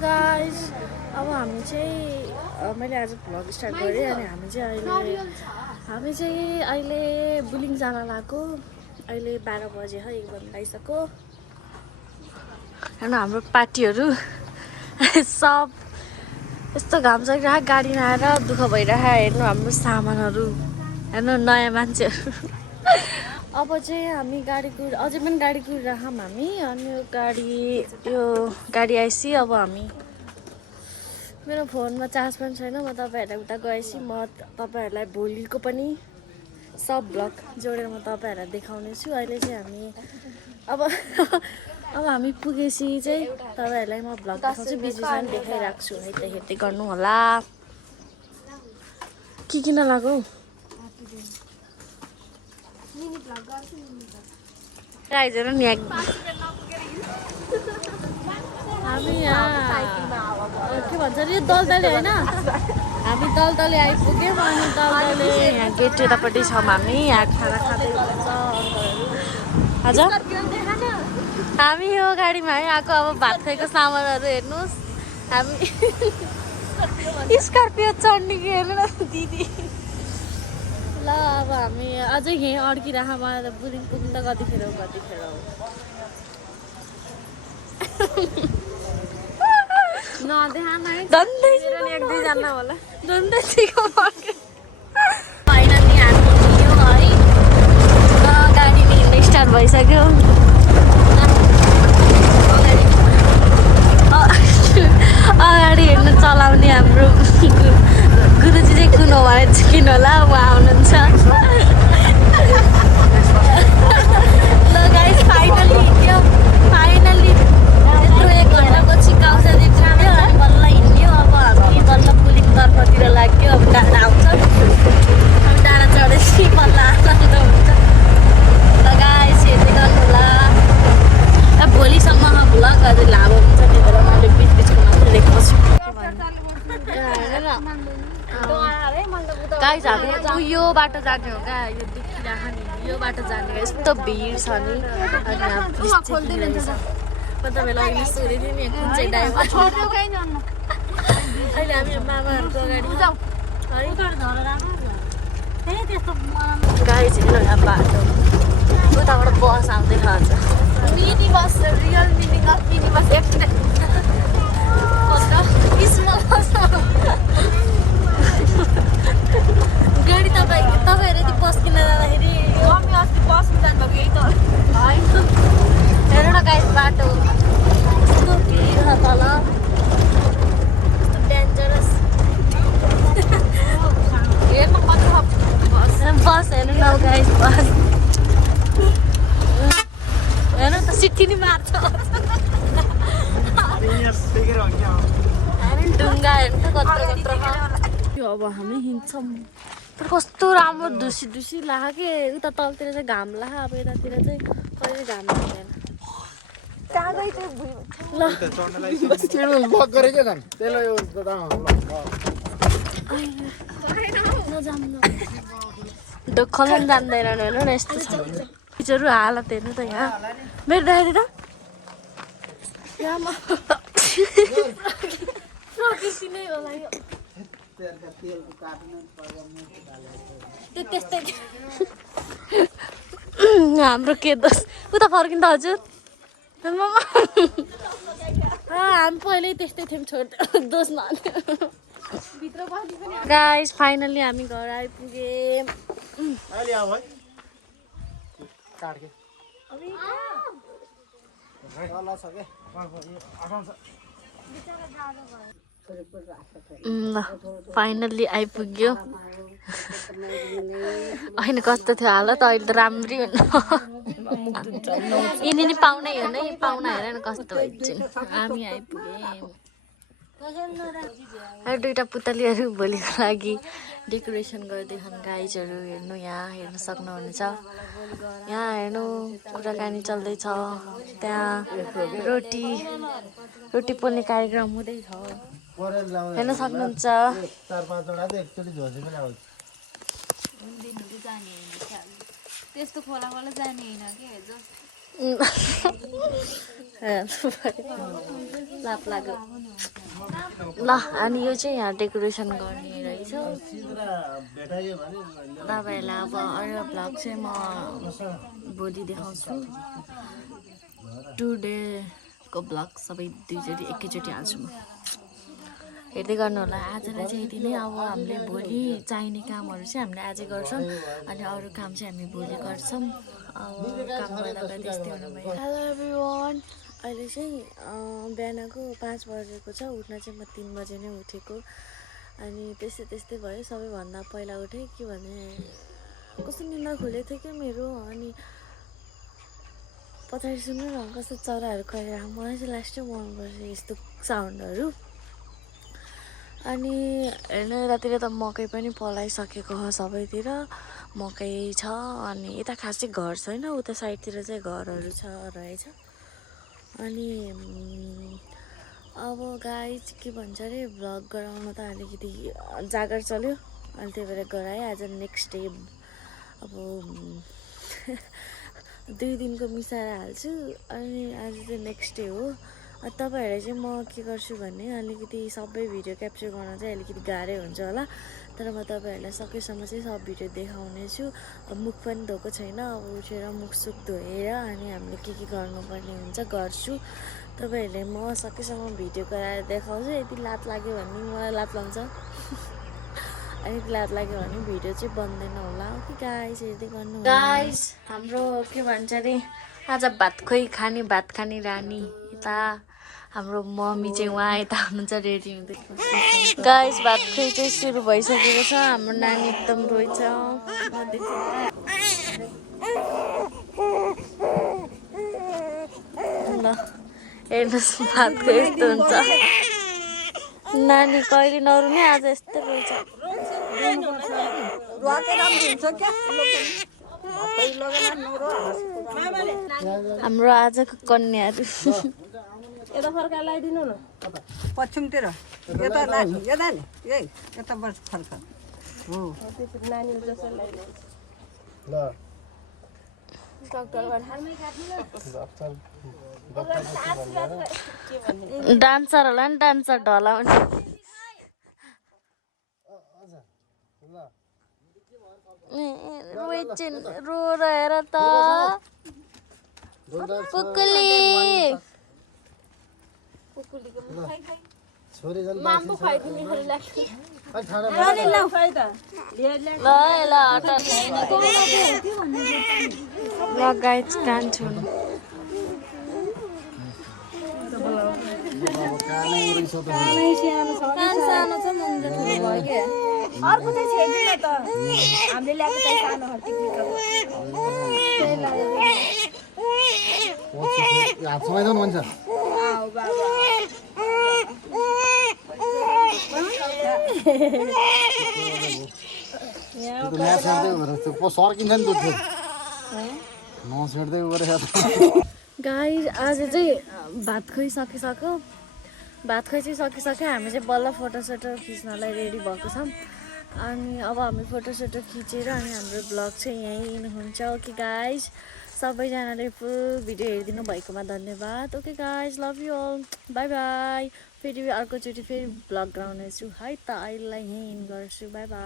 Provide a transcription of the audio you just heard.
Guys अब हामी चाहिँ मैले आज भ्लग स्टार्ट गरेँ अनि हामी चाहिँ अहिले बुलिङ जान लागेको। अहिले 12 बजे है 1 बज्न लागिसक्यो। हेर्नु हाम्रो पार्टीहरू सब यस्तो घाम चलिरहेको गाडीमा आएर दुःख भइरहेको। हेर्नु हाम्रो सामानहरू हेर्नु नयाँ मान्छेहरू। अब चाहिँ हामी अझै पनि गाडी कुरिरहेछौँ हामी। अनि यो गाडी आएपछि अब हामी मेरो फोनमा चार्ज पनि छैन। म तपाईँहरूलाई उता गएपछि म तपाईँहरूलाई भोलिको पनि सब भ्लग जोडेर म तपाईँहरूलाई देखाउने छु। अहिले चाहिँ हामी अब हामी पुगेपछि चाहिँ तपाईँहरूलाई म भ्लग देखाउँछु। बिचमा पनि देखाइरहेको छु है, त हेर्दै गर्नु होला। के किन लाग्यो आइज नि हामी यहाँ के भन्छ अरे दलदले होइन, हामी दलदले आइपुग्यौँ। अनि दलदले यहाँ गेट यतापट्टि छौँ हामी। यहाँ खाना खाँदै हुनुहुन्छ हजुर। हामी यो गाडीमा है आएको। अब भात खाएको सामानहरू हेर्नुहोस्। हामी स्कर्पियो चढ्ने कि हेर्नु न दिदी। ल अब हामी अझै यहीँ अड्किरह। मलाई त बुझिङ पुग्नु त कतिखेर हो दुईजना होला फाइनली हामी हिँड्यो है। गाडी हिँड्ने स्टार्ट भइसक्यो। अगाडि हिँड्नु चलाउने हाम्रो गुरुजी चाहिँ कुन हो भने किन होला उहाँ आउनुहुन्छ। ल गाइस फाइनली हिँड्यो। फाइनली यत्रो 1 घन्टापछि काउसादेखि हिँड्यो अनि बल्ल हिँड्यो। अब हामी बल्ल पुलिङ तर्फतिर लाग्यो। अब डाँडा आउँछ। अनि डाँडा चढेपछि बल्ल आनन्द हुन्छ। ल गाइस हेर्दै गर्नु होला। भोलिसम्ममा भ्लग अझै लामो हुन्छ। त्यही भएर मैले बिचबिचको मात्रै देखेको छु। गाइस हामी यो बाटो जाने हो क्या। यो देखिरहेको नि यो बाटो जाने यस्तो भिड छ नि। अनि यहाँ पुलिस चाहिँ म तपाईँलाई अघि सोधेको थिएँ नि कुन चाहिँ ड्राइभर। अहिले हामी मामाहरूको अगाडि गाइस हेर्नु यहाँ बाटो उताबाट बस आउँदै खान्छ। Mini bus real meaning of mini bus small bus गाडी तपाईँहरू यदि बस किन्न जाँदाखेरि अस्ति बसमा जानुभएको यही त हेर्नु न गाइस बाटो यस्तो भिड छ तल। यस्तो डेन्जरस बस हेर्नु न गाइस बस हेर्नु त सिट्ठी नि मार्छ। ढुङ्गा हेर्नु त कत्रो अब हामी हिँड्छौँ। तर कस्तो राम्रो धुसी लाग्यो कि उता तलतिर चाहिँ घाम लाग्यो। अब यतातिर चाहिँ कहिले घाम लाग्दैन। ढोक्खलन जान्दैन हेर्नु न यस्तो छ टिचरहरू हालत हेर्नु त यहाँ मेरो दाइ त प्रकृति नै होला यो त्यस्तै हाम्रो के दोष उता फर्किँदा हजुर हामी पहिल्यै त्यस्तै थियौँ छोड दोष नहाल्यो। गाइस फाइनली हामी घर आइपुगेँ। ल फाइनल्ली आइपुग्यो। होइन कस्तो थियो हालत। अहिले त राम्रै हुनु यिनी पाहुना हेर्नु है। पाहुना हेर न कस्तो भइदिन्छ। हामी आइपुग्यौँ। दुईवटा पुतलीहरू भोलिको लागि डेकोरेसन गर्दैछन् गाइजहरू। हेर्नु यहाँ हेर्न सक्नुहुनेछ। यहाँ हेर्नु कुराकानी चल्दैछ। त्यहाँ रोटी पोल्ने कार्यक्रम हुँदैछ हेर्न सक्नुहुन्छ। त्यस्तो खोला जाने होइन कि लाप लाग्यो ल अनि यो चाहिँ यहाँ डेकोरेसन गर्ने रहेछ तपाईँहरूलाई अब अरू भ्लग चाहिँ म भोलि देखाउँछु टुडेको भ्लग सबै दुईचोटि एकैचोटि हाल्छु म हेर्दै गर्नु होला आजलाई चाहिँ यति नै अब हामीले भोलि चाहिने कामहरू चाहिँ हामीले आजै गर्छौँ अनि अरू काम चाहिँ हामी भोलि गर्छौँ अब काम गर्दा गर्दै यस्तै हुनु भयो हेलो एभ्रिवान अहिले चाहिँ बिहानको 5 बजेको छ उठ्न चाहिँ म 3 बजे नै उठेको अनि त्यस्तै भयो सबैभन्दा पहिला उठेँ के भने कस्तो निन्दा खुलेको थियो कि मेरो अनि पछाडि सुन्नु न कस्तो चराहरू कराइरहेको मलाई चाहिँ लास्टै मनपर्छ यस्तो साउन्डहरू अनि हेर्नु यतातिर त मकै पनि पलाइसकेको हो सबैतिर मकै छ अनि यता खासै घर छैन उता साइडतिर चाहिँ घरहरू छ रहेछ अनि अब गाइज के भन्छ अरे भ्लग गराउनु त अलिकति जागर चल्यो अनि त्यही भएर गराएँ आज नेक्स्ट डे अब 2 दिनको मिसाएर हाल्छु अनि आज चाहिँ नेक्स्ट डे हो तपाईँहरूलाई चाहिँ म के गर्छु भने अलिकति सबै भिडियो क्याप्चर गर्न चाहिँ अलिकति गाह्रै हुन्छ होला तर म तपाईँहरूलाई सकेसम्म चाहिँ सब भिडियो देखाउने छु मुख पनि धोएको छैन अब उठेर मुखसुख धोएर अनि हामीले के गर्नुपर्ने हुन्छ गर्छु तपाईँहरूले म सकेसम्म भिडियो गराएर देखाउँछु यदि लात लाग्यो भने मलाई लात लाउँछ अनि लात लाग्यो भने भिडियो चाहिँ बन्दैन होला ओके गाइस हेर्दै गर्नु गाइस हाम्रो के भन्छ अरे आज भात खाने रानी यता हाम्रो मम्मी चाहिँ उहाँ यता हुनुहुन्छ रेडी हुँदै गाइस भात खुवाइ चाहिँ सुरु भइसकेको छ हाम्रो नानी एकदम रोइछ ल हेर्नुहोस् भात खुवाइ यस्तो हुन्छ नानी कहिले नरुने आज यस्तै रोइछ हाम्रो आजको कन्याहरू यता फर्का लगाइदिनु न पश्चिमतिर यता नानी यही यता बस फर्का हो त्यसरी नानीहरू जसरी लगाइदिन्छ ल डान्सर होला नि डान्सर ढलाउने रो रहेर त पुकुली गाइज कान्छुन अर्को चाहिँ छैन त हामीले ल्याएको चाहिँ सानो गाइस आज चाहिँ भात खुवाइसकिसक्यो हामी चाहिँ बल्ल फोटोसोटो खिच्नलाई रेडी भएको छौँ अनि अब हामी फोटोसोटो खिचेर अनि हाम्रो ब्लग चाहिँ यहीँ हुन्छ ओके गाइस सबैजनाले फुल भिडियो हेरिदिनु भएकोमा धन्यवाद okay guys love you all bye bye फेरि अर्कोचोटि फेरि ब्लग गराउनेछु है त अहिलेलाई यहीँ गर्छु बाई बाई